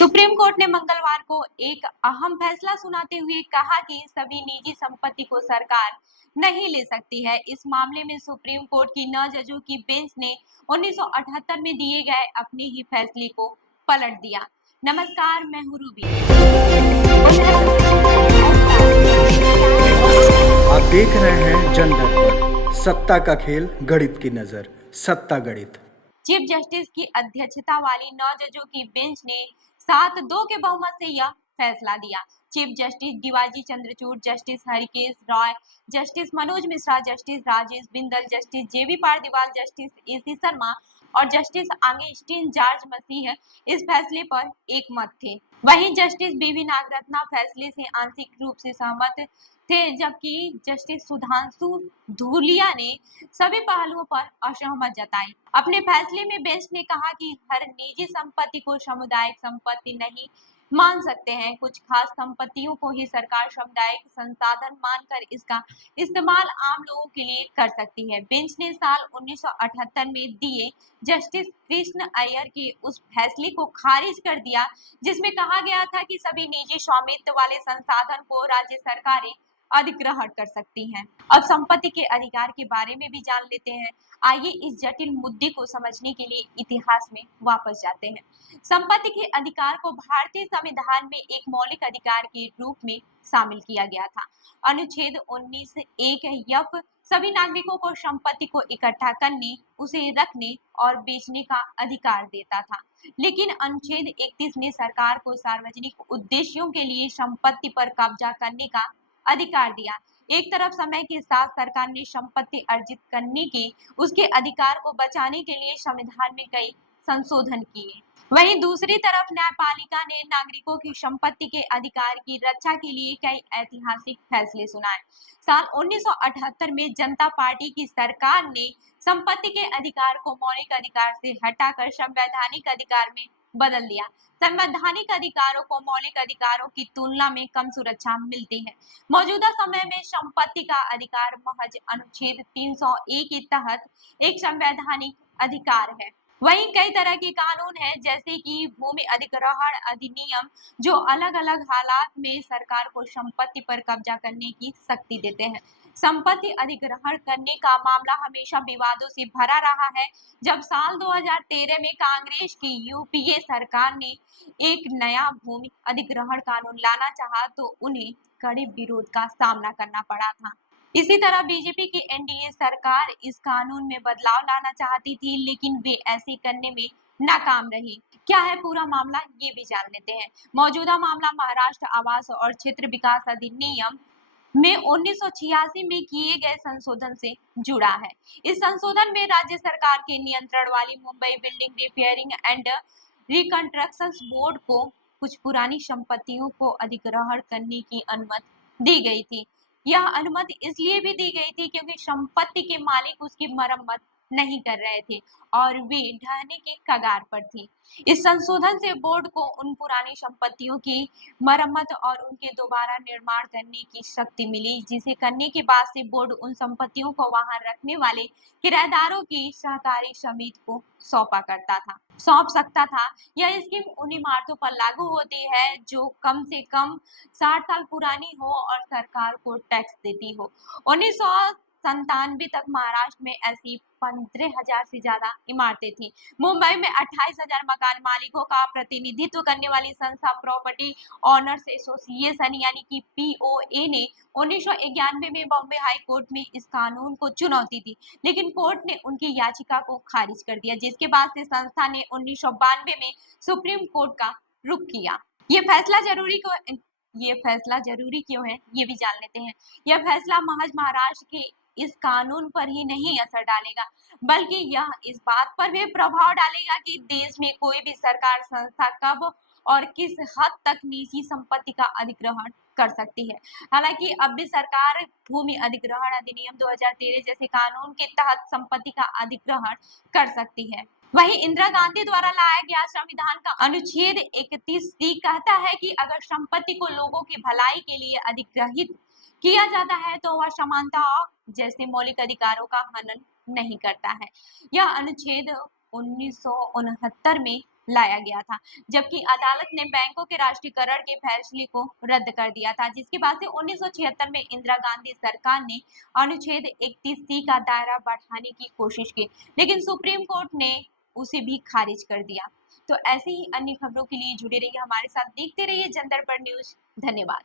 Supreme court ने मंगलवार को एक अहम फैसला सुनाते हुए कहा कि सभी निजी संपत्ति को सरकार नहीं ले सकती है। इस मामले में सुप्रीम कोर्ट की 9 जजों की बेंच ने 1978 में दिए गए अपने ही फैसले को पलट दिया। नमस्कार, मैं हूँ रूबी। आप देख रहे हैं जन दर्पण, सत्ता का खेल, गणित की नजर, सत्ता गणित। चीफ जस्टिस की अध्यक्षता वाली 9 जजों की बेंच ने 7-2 के बहुमत से यह फैसला दिया। Chief justice DY Chandrachud, justice Harikesh Roy, justice Manoj Mishra, justice Rajesh Bindal, justice JB Pardiwala, justice SC Sharma और जस्टिस ऑगस्टिन जॉर्ज मसीह इस फैसले पर एक मत थे। वहीं जस्टिस बीवी नागरत्ना फैसले से आंशिक रूप से सहमत थे, जबकि जस्टिस सुधांशु धूलिया ने सभी पहलुओं पर असहमत जताई। अपने फैसले में बेंच ने कहा कि हर निजी संपत्ति को सामुदायिक संपत्ति नहीं मान सकते हैं। कुछ खास संपत्तियों को ही सरकार सामुदायिक संसाधन मानकर इसका इस्तेमाल आम लोगों के लिए कर सकती है। बेंच ने साल 1978 में दिए जस्टिस कृष्ण अय्यर के उस फैसले को खारिज कर दिया, जिसमें कहा गया था कि सभी निजी स्वामित्व वाले संसाधन को राज्य सरकारें अधिग्रहण कर सकती हैं। अब संपत्ति के अधिकार के बारे में भी जान लेते हैं। आइए इस जटिल मुद्दे को समझने के लिए इतिहास में वापस जाते हैं। संपत्ति के अधिकार को भारतीय संविधान में एक मौलिक अधिकार के रूप में शामिल किया गया था। अनुच्छेद 19(1)(य) सभी नागरिकों को संपत्ति को इकट्ठा करने, उसे रखने और बेचने का अधिकार देता था। लेकिन अनुच्छेद 31 ने सरकार को सार्वजनिक उद्देश्यों के लिए संपत्ति पर कब्जा करने का अधिकार दिया। एक तरफ समय के साथ सरकार ने संपत्ति अर्जित करने के उसके अधिकार को बचाने के लिए संविधान में कई संशोधन किए। वहीं दूसरी तरफ न्यायपालिका ने नागरिकों की संपत्ति के अधिकार की रक्षा के लिए कई ऐतिहासिक फैसले सुनाए। साल 1978 में जनता पार्टी की सरकार ने संपत्ति के अधिकार को मौलिक अधिकार से हटाकर संवैधानिक अधिकार में बदल दिया। संवैधानिक अधिकारों को मौलिक अधिकारों की तुलना में कम सुरक्षा मिलती है। मौजूदा समय में संपत्ति का अधिकार महज अनुच्छेद 301 के तहत एक संवैधानिक अधिकार है। वहीं कई तरह के कानून हैं, जैसे कि भूमि अधिग्रहण अधिनियम, जो अलग अलग हालात में सरकार को संपत्ति पर कब्जा करने की शक्ति देते हैं। संपत्ति अधिग्रहण करने का मामला हमेशा विवादों से भरा रहा है। जब साल 2013 में कांग्रेस की यूपीए सरकार ने एक नया भूमि अधिग्रहण कानून लाना चाहा, तो उन्हें कड़े विरोध का सामना करना पड़ा था। इसी तरह बीजेपी की एनडीए सरकार इस कानून में बदलाव लाना चाहती थी, लेकिन वे ऐसे करने में नाकाम रही। क्या है पूरा मामला, ये भी जान लेते हैं। मौजूदा मामला महाराष्ट्र आवास और क्षेत्र विकास अधिनियम में 1986 में किए गए संशोधन से जुड़ा है। इस संशोधन में राज्य सरकार के नियंत्रण वाली Mumbai building repairing and reconstruction board को कुछ पुरानी संपत्तियों को अधिग्रहण करने की अनुमति दी गई थी। यह अनुमति इसलिए भी दी गई थी क्योंकि संपत्ति के मालिक उसकी मरम्मत नहीं कर रहे थे और वे ढहने के कगार पर थी। इस संशोधन से बोर्ड को उन पुरानी संपत्तियों की मरम्मत और उनके दोबारा निर्माण करने की शक्ति मिली, जिसे करने के बाद से बोर्ड उन संपत्तियों को वहां रखने वाले किराएदारों की सहकारी समिति को सौंप सकता था। यह स्कीम उन इमारतों पर लागू होती है जो कम से कम 60 साल पुरानी हो और सरकार को टैक्स देती हो। 1997 तक महाराष्ट्र में ऐसी 15,000 से ज्यादा इमारतें थी। मुंबई में 28,000 मकान मालिकों का प्रतिनिधित्व करने वाली संस्था प्रॉपर्टी ऑनर्स एसोसिएशन यानी कि पीओए ने 1991 में बॉम्बे हाई कोर्ट में इस कानून को चुनौती दी, लेकिन कोर्ट ने उनकी याचिका को खारिज कर दिया, जिसके बाद से संस्था ने 1992 में सुप्रीम कोर्ट का रुख किया। ये फैसला जरूरी क्यों है, ये भी जान लेते हैं। यह फैसला महज महाराष्ट्र के इस कानून पर ही नहीं असर डालेगा, बल्कि यह इस बात पर भी प्रभाव डालेगा कि देश में कोई भी सरकार संस्था कब और किस हद तक निजी संपत्ति का अधिग्रहण कर सकती है। हालांकि अब भी सरकार भूमि अधिग्रहण अधिनियम 2013 जैसे कानून के तहत संपत्ति का अधिग्रहण कर सकती है। वहीं इंदिरा गांधी द्वारा लाया गया संविधान का अनुच्छेद 31C कहता है कि अगर संपत्ति को लोगों की भलाई के लिए अधिग्रहित किया जाता है तो वह समानता जैसे मौलिक अधिकारों का हनन नहीं करता है। यह अनुच्छेद 1969 में लाया गया था, जबकि अदालत ने बैंकों के राष्ट्रीयकरण के फैसले को रद्द कर दिया था, जिसके बाद से 1976 में इंदिरा गांधी सरकार ने अनुच्छेद 31C का दायरा बढ़ाने की कोशिश की, लेकिन सुप्रीम कोर्ट ने उसे भी खारिज कर दिया। तो ऐसे ही अन्य खबरों के लिए जुड़े रहिए हमारे साथ, देखते रहिए जनदर्पण न्यूज। धन्यवाद।